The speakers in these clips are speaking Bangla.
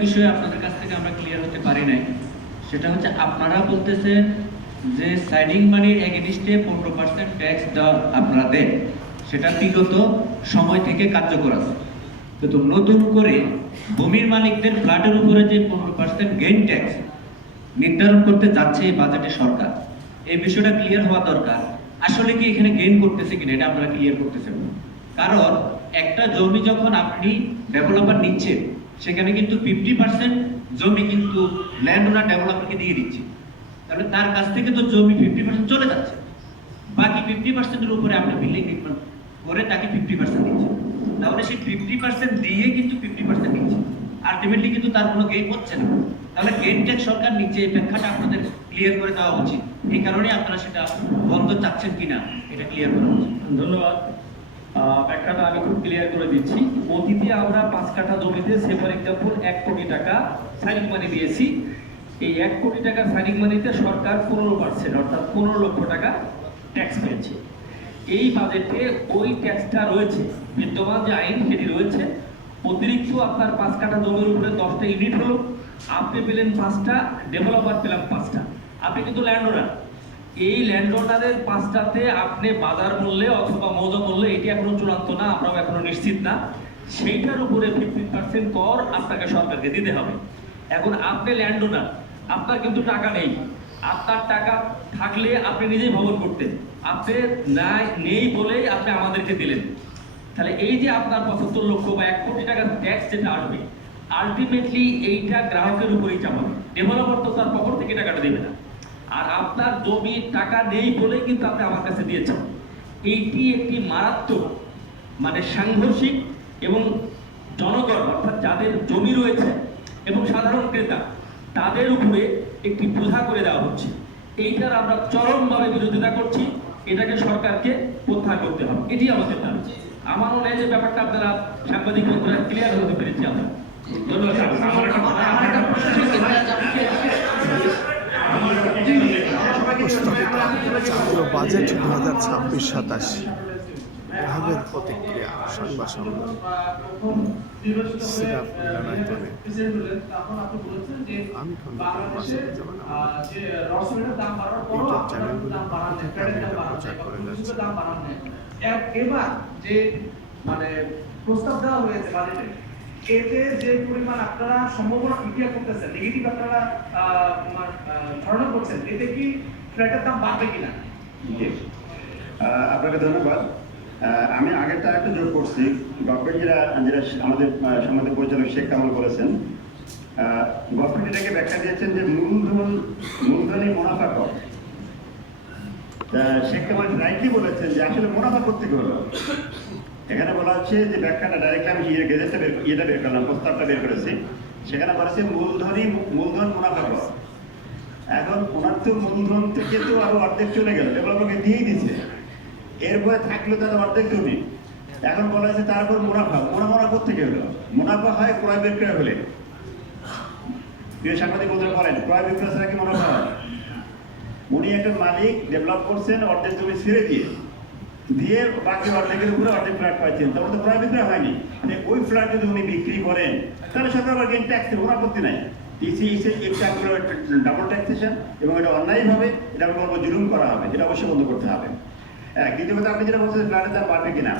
বিষয়ে আপনাদের কাছ থেকে আমরা ক্লিয়ার হতে পারি নাই, সেটা হচ্ছে আপনারা বলতেছেন যে সাইনিং মানির এগেনিস্টে 15% ট্যাক্স দেওয়া আপনারা দেন, সেটা বিগত সময় থেকে কার্যকর আছে। কিন্তু নতুন করে ভূমির মালিকদের ফ্ল্যাটের উপরে যে 15% গেইন ট্যাক্স নির্ধারণ করতে যাচ্ছে এই বাজেটে সরকার, এই বিষয়টা ক্লিয়ার হওয়া দরকার। আসলে কি এখানে গেইন করতেছে কিনা এটা আপনারা ক্লিয়ার করতেছেন না। কারণ একটা জমি যখন আপনি ডেভেলপার নিচ্ছেন, সেখানে কিন্তু 50% জমি কিন্তু ল্যান্ড ওনার ডেভেলপারকে দিয়ে দিচ্ছে, তাহলে তার কাছ থেকে তো জমি 50% চলে যাচ্ছে, বাকি 50%-এর উপরে আপনি বিল্ডিং নির্মাণ করে তাকে 50% দিচ্ছে, তাহলে সেই 50% দিয়ে কিন্তু 50% দিচ্ছে, আলটিমেটলি কিন্তু তার কোনো গেইন হচ্ছে না। তাহলে গেইন ট্যাক্স সরকার নিচে, এই ব্যাখ্যাটা আপনাদের ক্লিয়ার করে দেওয়া উচিত। এই কারণে আপনারা সেটা বন্ধ চাচ্ছেন কিনা এটা ক্লিয়ার করা উচিত। ধন্যবাদ। ব্যাখ্যাটা আমি খুব ক্লিয়ার করে দিচ্ছি। অতীতে আমরা 5 কাঠা জমিতে ফর এক্সাম্পল 1 কোটি টাকা সাইনিং মানি দিয়েছি। এই 1 কোটি টাকা সাইনিং মানিতে সরকার 15% অর্থাৎ 15 লক্ষ টাকা ট্যাক্স পেয়েছে। এই বাজেটে ওই ট্যাক্সটা রয়েছে, বিদ্যমান যে আইন সেটি রয়েছে। অতিরিক্ত আপনার 5 কাঠা জমির উপরে 10টা ইউনিট হলো, আপনি পেলেন 5টা, ডেভেলপার পেলাম 5টা। আপনি কিন্তু ল্যান্ড ওনার, এই ল্যান্ড ওনারের 5টাতে আপনি বাজার মূল্যে অথবা মৌজা মূল্যে, এটি এখনো চূড়ান্ত না, আমরাও এখনো নিশ্চিত না, সেইটার উপরে 15% কর আপনাকে সরকারকে দিতে হবে। এখন আপনি ল্যান্ড ওনার, আপনার কিন্তু টাকা নেই। আপনার টাকা থাকলে আপনি নিজেই ভবন করতেন, আপনি নেই বলেই আপনি আমাদেরকে দিলেন। তাহলে এই যে আপনার 75 লক্ষ বা 1 কোটি টাকার ট্যাক্স যেটা আসবে, আলটিমেটলি এইটা গ্রাহকের উপরেই চাপাবে। ডেভেলপার তো তার পকেট থেকে টাকাটা দেবে না, আর আপনার জমি টাকা নেই বলে কিন্তু আপনি আমার কাছে দিয়েছেন। এইটি একটি মারাত্মক সাংঘর্ষিক, এবং জনগণ অর্থাৎ যাদের জমি রয়েছে এবং সাধারণ ক্রেতা তাদের উপরে একটি বোঝা করে দেওয়া হচ্ছে। এইটার আমরা চরমভাবে বিরোধিতা করছি। এটাকে সরকারকে প্রত্যাহার করতে হবে, এটি আমাদের দাবি। আমার মনে হয় যে ব্যাপারটা আপনারা সাংবাদিক বন্ধুরা ক্লিয়ার হতে পেরেছি আমরা। জাতীয় বাজেট 2026-27 বিভাগের প্রতিক্রিয়া সংবাদ সম্মেলন সিরাপ মিলনায়তনে। আমি ইউটিউব চ্যানেলগুলো প্রচার করে যাচ্ছি। এবার যে প্রস্তাব দেওয়া হয়েছে বাজেটে, এতে যে পরিমাণ আপনারা সম্ভাবনা ইতিহাস করতেছেন, নেগেটিভ আপনারা ধারণা করছেন, এতে কি ফ্ল্যাটের দাম বাড়বে কিনা? আপনাকে ধন্যবাদ। আমি আগেরটা একটু যোগ করছি। গভর্নমেন্ট যেটা আমাদের সাংবাদিক পরিচালক শেখ কামাল বলেছেন, গভর্নমেন্ট এটাকে ব্যাখ্যা দিয়েছেন যে মূলধনী মুনাফা কর। শেখ কামাল রাইটলি বলেছেন যে আসলে মুনাফা করতে হলো। এখানে বলা হচ্ছে যে ব্যাখ্যাটা ডাইরেক্ট আমি গেজেটটা বের করলাম, প্রস্তাবটা বের করেছি। সেখানে বলেছে মূলধন মুনাফা কর। এখন ওনার তো মূলধন থেকে তো আরো অর্ধেক চলে গেল, ডেভেলপারকে দিয়েই দিচ্ছে, এরপরে থাকলো তার অর্ধেক জমি। এখন বলা হয়েছে তারপর মুনাফা কোথেকে হলো? মুনাফা হয় ক্রয় বিক্রয় হলে। সাংবাদিক বন্ধুরা বলেন, ক্রয় বিক্রয় ছাড়া কি মুনাফা হয়? উনি একটা মালিক, ডেভেলপ করছেন অর্ধেক জমি ছেড়ে দিয়ে বাকি অর্ধেকের উপরে অর্ধেক ফ্ল্যাট পাচ্ছেন, তারপর তো ক্রয় বিক্রয় হয়নি। ওই ফ্ল্যাট যদি উনি বিক্রি করেন তাহলে সরকার আবার গেইন ট্যাক্স দেবে, ওনার আপত্তি নাই। ডাবল ট্যাক্সেশন, এবং এটা অন্যায়ভাবে, এটা আমি বলবো জুলুম করা হবে, এটা অবশ্যই বন্ধ করতে হবে। দ্বিতীয় কথা, আপনি যেটা বলছেন ফ্ল্যাটের দাম বাড়বে কিনা,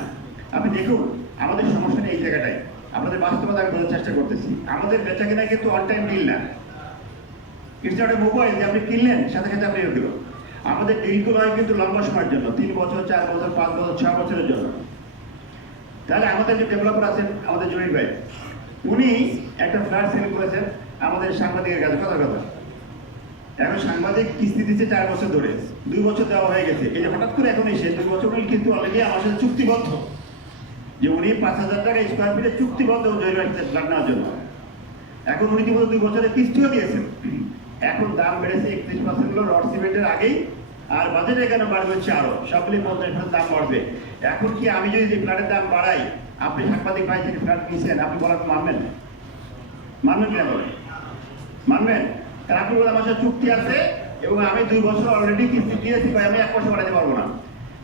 আপনি দেখুন আমাদের সমস্যাটা এই জায়গাটাই। আপনাদের বাস্তবতা আমি বোঝার চেষ্টা করতেছি। আমাদের বেচা কেনা কিন্তু অন টাইম ডিল না, ইটস নট এ মোবাইল যে আপনি কিনলেন সাথে সাথে আপনি গেল। আমাদের ডিলগুলো হয় কিন্তু লম্বা সময়ের জন্য, 3 বছর, 4 বছর, 5 বছর, 6 বছরের জন্য। তাহলে আমাদের যে ডেভেলপার আছেন, আমাদের জমির ভাই, উনি একটা ফ্ল্যাট সেল করেছেন আমাদের সাংবাদিকের কাছে, কথা। এখন সাংবাদিক কিস্তি দিচ্ছে 4 বছর ধরে, 2 বছর দেওয়া হয়ে গেছে। এই যে হঠাৎ করে এখন এসে 2 বছর উনি কিন্তু অলরেডি আমার সাথে চুক্তিবদ্ধ, যে উনি 5,000 টাকা স্কোয়ার ফিটে চুক্তিবদ্ধ জমির ফ্ল্যাট নেওয়ার জন্য। এখন উনি কিন্তু 2 বছরের কিস্তিও দিয়েছেন। এখন দাম বেড়েছে 31% হলো রড সিমেন্টের আগেই, আর বাজেটে এখানে বাড়বে হচ্ছে আরো, সবগুলি 50% দাম বাড়বে। এখন কি আমি যদি ফ্ল্যাটের দাম বাড়াই, আপনি সাংবাদিক ভাই যিনি ফ্ল্যাট কিনছেন, আপনি বলার মানবেন কিনা? মানবেন? কারণ আপনি বলে আমার সাথে চুক্তি আছে এবং আমি 2 বছর অলরেডি কিস্তি দিয়েছি, ভাই আমি 1 বছর বাড়াতে পারবো না।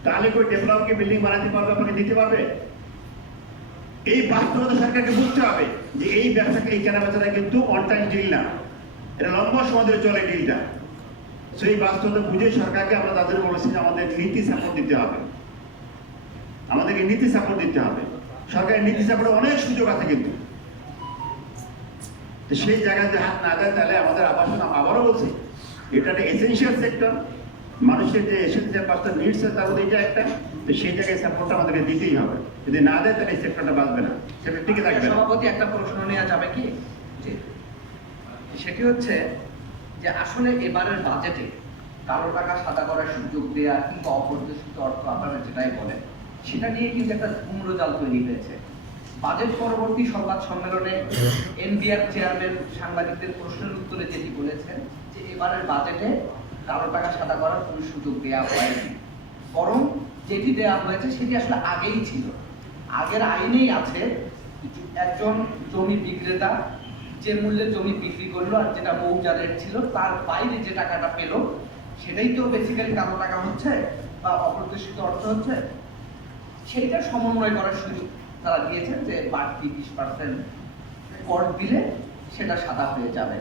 তাহলে કોઈ ডেভেলপকে বিল্ডিং বানাতে পারবে, আপনাকে দিতে পারবে? এই বাস্তবতা সরকারকে বুঝতে হবে। যে এই ব্যবসাকে এই কেনাবেচাটা কিন্তু অন টাইম ডিল না, এটা লম্বা সময় ধরে চলে ডিলটা। সেই বাস্তবতা বুঝে সরকারকে আমরা তাদের বলেছি যে আমাদের নীতি সাপোর্ট দিতে হবে, আমাদেরকে নীতি সাপোর্ট দিতে হবে। সরকারের নীতি সাপোর্টে অনেক সুযোগ আছে, কিন্তু তো সেই জায়গায় যদি হাত না দেয় তাহলে আমাদের আবাসন, আবারও বলছি এটা একটা এসেনশিয়াল সেক্টর, মানুষের যে এসেনশিয়াল পাঁচটা নিডস তার মধ্যে এটা একটা। তো সেই জায়গায় সাপোর্টটা আমাদেরকে দিতেই হবে, যদি না দেয় তাহলে এই সেক্টরটা বাঁচবে না, সেটা টিকে থাকবে না। সভাপতি, একটা প্রশ্ন নেওয়া যাবে কি? জি। সেটি হচ্ছে যে আসলে এবারের বাজেটে কালো টাকা সাদা করার সুযোগ দেওয়া কিংবা অপ্রত্যাশিত অর্থ, আপনারা যেটাই বলেন, সেটা নিয়ে কিন্তু একটা ধূম্রজাল তৈরি হয়েছে। বাজেট পরবর্তী সংবাদ সম্মেলনে এনবিআর চেয়ারম্যান সাংবাদিকদের প্রশ্নের উত্তরে যেটি বলেছেন যে এবারের বাজেটে কালো টাকা সাদা করার কোনো সুযোগ দেওয়া হয়নি, বরং যেটি দেওয়া হয়েছে সেটি আসলে আগেই ছিল। আগের আইনেই আছে একজন জমি বিক্রেতা যে মূল্যে জমি বিক্রি করলো আর যেটা মৌজা রেট ছিল তার বাইরে যে টাকাটা পেল সেটাই তো বেসিক্যালি কালো টাকা হচ্ছে বা অপ্রত্যাশিত অর্থ হচ্ছে। সেইটা সমন্বয় করার সুযোগ তারা দিয়েছেন যে বাড়তি 20% কর দিলে সেটা সাদা হয়ে যাবে।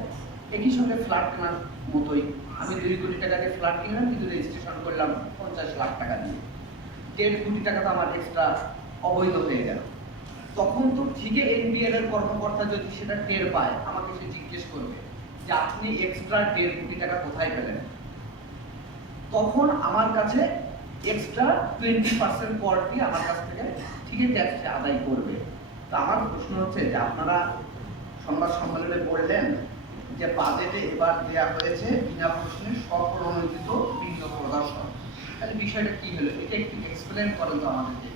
একই সঙ্গে ফ্ল্যাট কেনার মতোই, আমি 2 কোটি টাকা দিয়ে ফ্ল্যাট কিনলাম কিন্তু রেজিস্ট্রেশন করলাম 50 লাখ টাকা দিয়ে, 1.5 কোটি টাকা তো আমার এক্সট্রা অবৈধ হয়ে গেল। তখন তো ঠিকই এনবিআর এর কর্মকর্তা যদি সেটা টের পায় আমাকে সে জিজ্ঞেস করবে যে আপনি এক্সট্রা 1.5 কোটি টাকা কোথায় পেলেন। তখন আমার কাছে এক্সট্রা 20% কর দিয়ে আমার কাছ থেকে ঠিকই ট্যাক্স আদায় করবে। তো আমার প্রশ্ন হচ্ছে যে আপনারা সংবাদ সম্মেলনে বললেন যে বাজেটে এবার দেওয়া হয়েছে বিনা প্রশ্নে স্বপ্রণোদিত বিনিয়োগ প্রদর্শন, তাহলে বিষয়টা কি হলো এটা একটু এক্সপ্লেন করেন তো আমাদেরকে।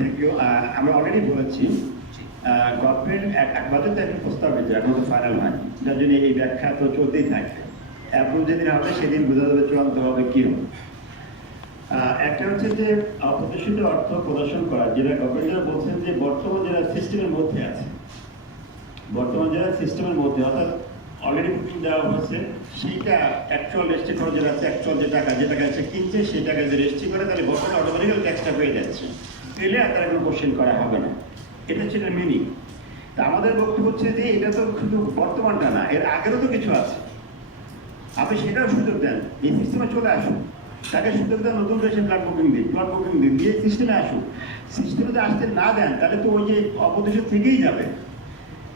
Thank you. আমরা অলরেডি বলেছি গভর্নমেন্ট এক বাজেট একটা প্রস্তাব হয়েছে, এখন তো ফাইনাল হয়, যার জন্য এই ব্যাখ্যা তো চলতেই থাকে। অ্যাপ্রুভ যেদিন হবে সেদিন বোঝা যাবে চূড়ান্ত হবে কি হবে। একটা হচ্ছে যে অপ্রত্যাশিত অর্থ প্রদর্শন করা, যেটা গভর্নমেন্ট বলছেন যে বর্তমান যারা সিস্টেমের মধ্যে আছে, বর্তমান যারা সিস্টেমের মধ্যে অর্থাৎ অলরেডি বুকিং দেওয়া হয়েছে, সেইটা অ্যাকচুয়াল রেজিস্ট্রি খরচ যেটা আছে, অ্যাকচুয়াল যে টাকা সে কিনছে সেই টাকা যদি রেজিস্ট্রি করে তাহলে গভর্নমেন্ট অটোমেটিক্যালি ট্যাক্সটা পেয়ে যাচ্ছে, পেলে আর তারা কোনো কোশ্চেন করা হবে না। এটা হচ্ছে এটার মিনিং। তা আমাদের বক্তব্য হচ্ছে যে এটা তো শুধু বর্তমানটা না, এর আগেরও তো কিছু আছে, আপনি সেটাও সুযোগ দেন, এই সিস্টেমে চলে আসুন, তাকে সুযোগ দেন, নতুন করে সে প্লট বুকিং দিয়ে সিস্টেমে আসুন। সিস্টেমে যদি আসতে না দেন তাহলে তো ওই যে অপদেশ থেকেই যাবে,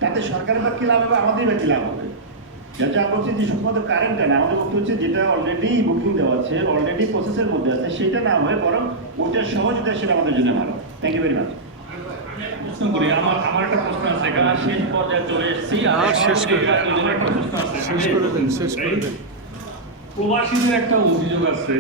তাতে সরকারের বা কী লাভ হবে, আমাদের বা কী লাভ হবে। যা বলছে যে শুধুমাত্র কারেন্টটা না, আমাদের বক্তব্য হচ্ছে যেটা অলরেডি বুকিং দেওয়া আছে, অলরেডি প্রসেসের মধ্যে আছে, সেটা না হয়ে বরং ওইটার সহযোগিতা সেটা আমাদের জন্য ভালো। Thank you very much. প্রশ্ন করি, আমার একটা প্রশ্ন আছে, কারণ শেষ পর্যায়ে চলে এসেছি। শেষ করে দেন, আমার একটা প্রশ্ন আছে। শেষ করে দেন। প্রবাসীদের একটা অভিযোগ আছে